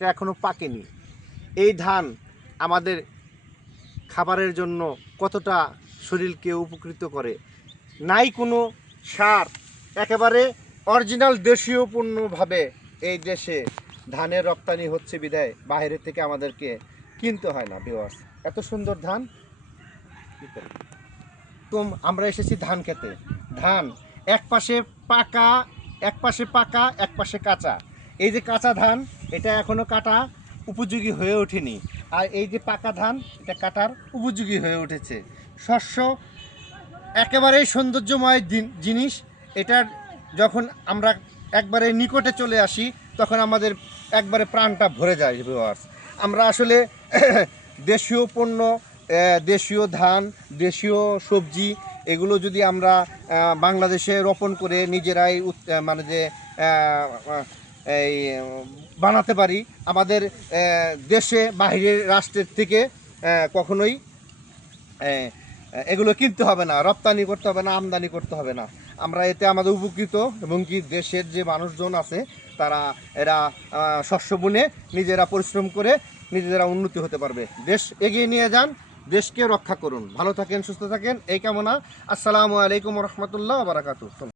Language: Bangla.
এটা এখনও পাকেনি। এই ধান আমাদের খাবারের জন্য কতটা শরীরকে উপকৃত করে। নাই কোনো সার, একেবারে অরিজিনাল দেশীয় পণ্যভাবে এই দেশে ধানের রপ্তানি হচ্ছে বিধায় বাইরে থেকে আমাদেরকে কিনতে হয় না। ভিউয়ার্স, এত সুন্দর ধান। তো আমরা এসেছি ধান খেতে। ধান এক পাশে পাকা, এক পাশে কাঁচা। এই যে কাঁচা ধান, এটা এখনো কাটা উপযোগী হয়ে ওঠেনি। আর এই যে পাকা ধান, এটা কাটার উপযোগী হয়ে উঠেছে। শস্য একেবারেই সৌন্দর্যময় জিনিস। এটার যখন আমরা একবারে নিকটে চলে আসি, তখন আমাদের একবারে প্রাণটা ভরে যায়। ভিউয়ার্স, আমরা আসলে দেশীয় পণ্য, দেশীয় ধান, দেশীয় সবজি, এগুলো যদি আমরা বাংলাদেশে রোপণ করে নিজেরাই মানে যে এই বানাতে পারি, আমাদের দেশে বাইরের রাষ্ট্রের থেকে কখনোই এগুলো কিনতে হবে না, রপ্তানি করতে হবে না, আমদানি করতে হবে না। আমরা এতে আমাদের উপকৃত, এবং কি দেশের যে মানুষজন আছে তারা এরা শস্য বুনে নিজেরা পরিশ্রম করে নিজেরা উন্নতি হতে পারবে। দেশ এগিয়ে নিয়ে যান, দেশকে রক্ষা করুন। ভালো থাকেন, সুস্থ থাকেন, এই কামনা। আসসালামু আলাইকুম রহমতুল্লাহ বারাকাতুহু।